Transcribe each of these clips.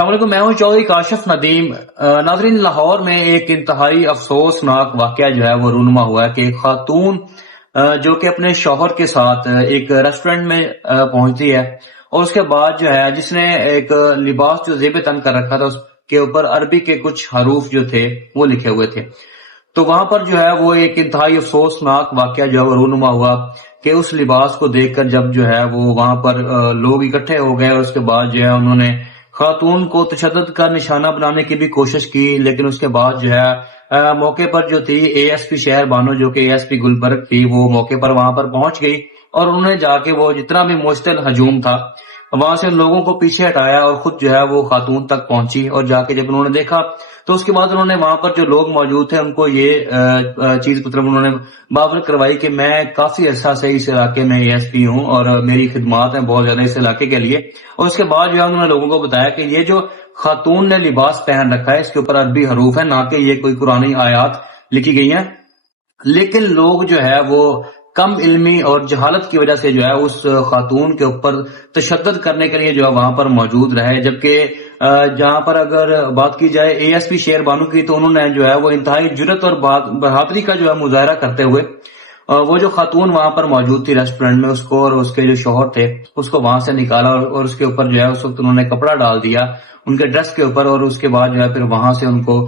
अस्सलाम वालेकुम, मैं हूं चौधरी काशिफ नदीम। नाजरीन, लाहौर में एक इंतहाई अफसोसनाक वाकया जो है वो रूनुमा हुआ है कि एक खातून जो कि अपने शौहर के साथ एक रेस्टोरेंट में पहुंचती है और उसके बाद जो है जिसने एक लिबास जो ज़ेब तन कर रखा था उसके ऊपर अरबी के कुछ हरूफ जो थे वो लिखे हुए थे। तो वहां पर जो है वो एक इंतहाई अफसोसनाक वाकया जो है वो रूनुमा हुआ कि उस लिबास को देखकर जब जो है वो वहां पर लोग इकट्ठे हो गए और उसके बाद जो है उन्होंने खातून को तशद्दुद का निशाना बनाने की भी कोशिश की, लेकिन उसके बाद जो है मौके पर जो थी एएसपी शहर बानो जो कि एएसपी गुलबर्ग थी वो मौके पर वहां पर पहुंच गई और उन्होंने जाके वो जितना भी मुश्तिल हजूम था वहां से लोगों को पीछे हटाया और खुद जो है वो खातून तक पहुंची और जाके जब उन्होंने देखा तो उसके बाद उन्होंने वहां पर जो लोग मौजूद थे उनको ये चीज मतलब उन्होंने बावर करवाई कि मैं काफी अरसा से इस इलाके में एएसपी हूं और मेरी खिदमात है बहुत ज्यादा इस इलाके के लिए। और उसके बाद जो है उन्होंने लोगों को बताया कि ये जो खातून ने लिबास पहन रखा है इसके ऊपर अरबी हरूफ है, ना कि ये कोई कुरानी आयात लिखी गई है। लेकिन लोग जो है वो कम इल्मी और जहालत की वजह से जो है उस खातून के ऊपर तशद्दुद करने के लिए जो है वहां पर मौजूद रहे, जबकि जहां पर अगर बात की जाए एएसपी शेर बानू की तो उन्होंने जो है वो इंतहाई जुर्रत और बहादुरी का जो है मुजाहरा करते हुए वो जो खातून वहां पर मौजूद थी रेस्टोरेंट में उसको और उसके जो शौहर थे उसको वहां से निकाला और उसके ऊपर जो है उस वक्त उन्होंने कपड़ा डाल दिया उनके ड्रेस के ऊपर और उसके बाद जो है फिर वहां से उनको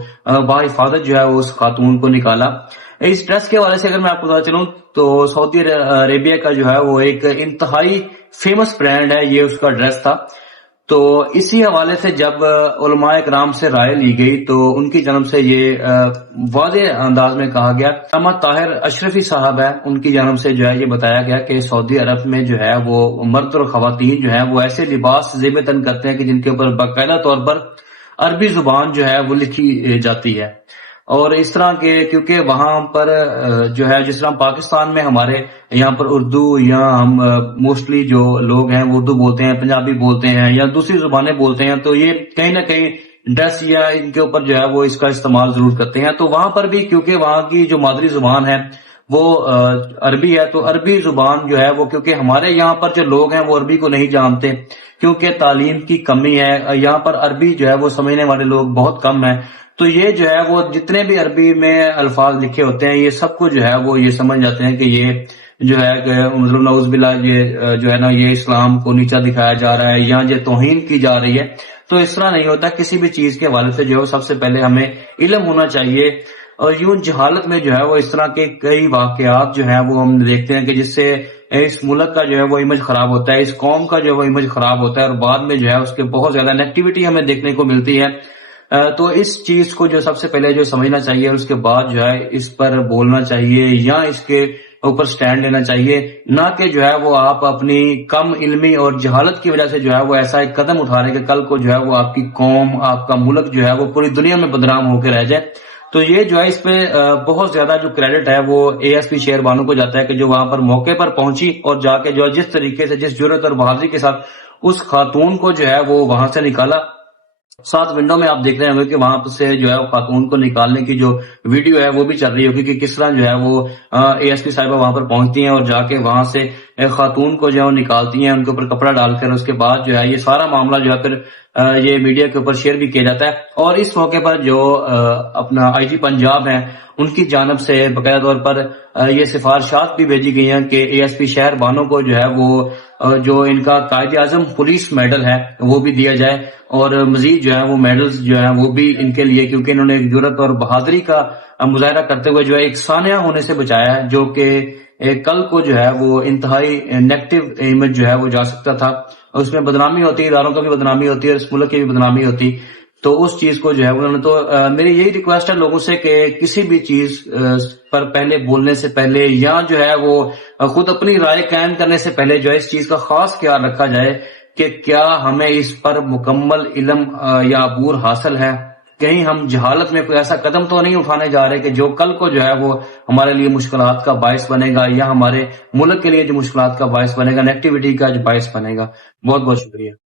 बाहिफाजत जो है वो उस खातून को निकाला। इस ड्रेस के हवाले से अगर मैं आपको बता चलूं तो सऊदी अरेबिया का जो है वो एक इंतहाई फेमस ब्रांड है, ये उसका ड्रेस था। तो इसी हवाले से जब उलमाए कराम से राय ली गई तो उनकी जानब से ये वादे अंदाज में कहा गया, अल्लामा ताहिर अशरफी साहब है उनकी जानब से जो है ये बताया गया कि सऊदी अरब में जो है वो मर्द और खवातीन जो है वो ऐसे लिबास ज़ेब तन करते हैं कि जिनके ऊपर बाकायदा तौर पर अरबी जुबान जो है वो लिखी जाती है। और इस तरह के क्योंकि वहां पर जो है जिस तरह पाकिस्तान में हमारे यहाँ पर उर्दू या हम मोस्टली जो लोग हैं वो उर्दू बोलते हैं, पंजाबी बोलते हैं या दूसरी जुबानें बोलते हैं, तो ये कहीं ना कहीं ड्रेस या इनके ऊपर जो है वो इसका इस्तेमाल जरूर करते हैं। तो वहां पर भी क्योंकि वहां की जो मादरी जुबान है वो अरबी है, तो अरबी जुबान जो है वो क्योंकि हमारे यहाँ पर जो लोग हैं वो अरबी को नहीं जानते क्योंकि तालीम की कमी है, यहाँ पर अरबी जो है वो समझने वाले लोग बहुत कम है। तो ये जो है वो जितने भी अरबी में अल्फाज लिखे होते हैं ये सबको जो है वो ये समझ जाते हैं कि ये जो है मतलब नऊज़ ये जो है ना ये इस्लाम को नीचा दिखाया जा रहा है या ये तौहीन की जा रही है। तो इस तरह नहीं होता, किसी भी चीज के हवाले से जो है सबसे पहले हमें इल्म होना चाहिए। और यूं जहालत में जो है वो इस तरह के कई वाकयात जो है वो हम देखते हैं कि जिससे इस मुल्क का जो है वो इमेज खराब होता है, इस कौम का जो है वो इमेज खराब होता है और बाद में जो है उसके बहुत ज्यादा नेगेटिविटी हमें देखने को मिलती है। तो इस चीज को जो सबसे पहले जो समझना चाहिए उसके बाद जो है इस पर बोलना चाहिए या इसके ऊपर स्टैंड लेना चाहिए, ना कि जो है वो आप अपनी कम इल्मी और जहालत की वजह से जो है वो ऐसा एक कदम उठा रहे कि कल को जो है वो आपकी कौम आपका मुल्क जो है वो पूरी दुनिया में बदनाम होकर रह जाए। तो ये जो है इस पे बहुत ज्यादा जो क्रेडिट है वो एएसपी शेर बानो को जाता है कि जो वहां पर मौके पर पहुंची और जाके जो जिस तरीके से जिस जुर्रत और बहादुरी के साथ उस खातून को जो है वो वहां से निकाला। साथ विंडो में आप देख रहे होंगे कि वहां से जो है खातून को निकालने की जो वीडियो है वो भी चल रही होगी कि किस तरह जो है वो एएसपी साहिबा वहां पर पहुंचती हैं और जाके वहां से खातून को जो है निकालती हैं उनके ऊपर कपड़ा डालकर। उसके बाद जो है ये सारा मामला जो है फिर ये मीडिया के ऊपर शेयर भी किया जाता है और इस मौके पर जो अपना आईजी पंजाब है उनकी जानब से बकायदा तौर पर ये सिफारिशात भी भेजी गई हैं कि एएसपी शहर बानो को जो है वो जो इनका कायदे आजम पुलिस मेडल है वो भी दिया जाए और मजीद जो है वो मेडल्स जो है वो भी इनके लिए, क्योंकि इन्होंने एक जुर्रत और बहादुरी का मुजाहरा करते हुए जो है एक सानिया होने से बचाया है जो कि कल को जो है वो इंतहाई नेगेटिव इमेज जो है वो जा सकता था। उसमें बदनामी होती, इदारों का भी बदनामी होती है और इस मुल्क की भी बदनामी होती। तो उस चीज को जो है उन्होंने तो मेरी यही रिक्वेस्ट है लोगों से कि किसी भी चीज पर पहले बोलने से पहले या जो है वो खुद अपनी राय कायम करने से पहले जो है इस चीज का खास ख्याल रखा जाए कि क्या हमें इस पर मुकम्मल इल्म या अबूर हासिल है, कहीं हम जहालत में कोई ऐसा कदम तो नहीं उठाने जा रहे कि जो कल को जो है वो हमारे लिए मुश्किलात का बायस बनेगा या हमारे मुल्क के लिए जो मुश्किलात का बायस बनेगा, नेगेटिविटी का जो बायस बनेगा। बहुत बहुत शुक्रिया।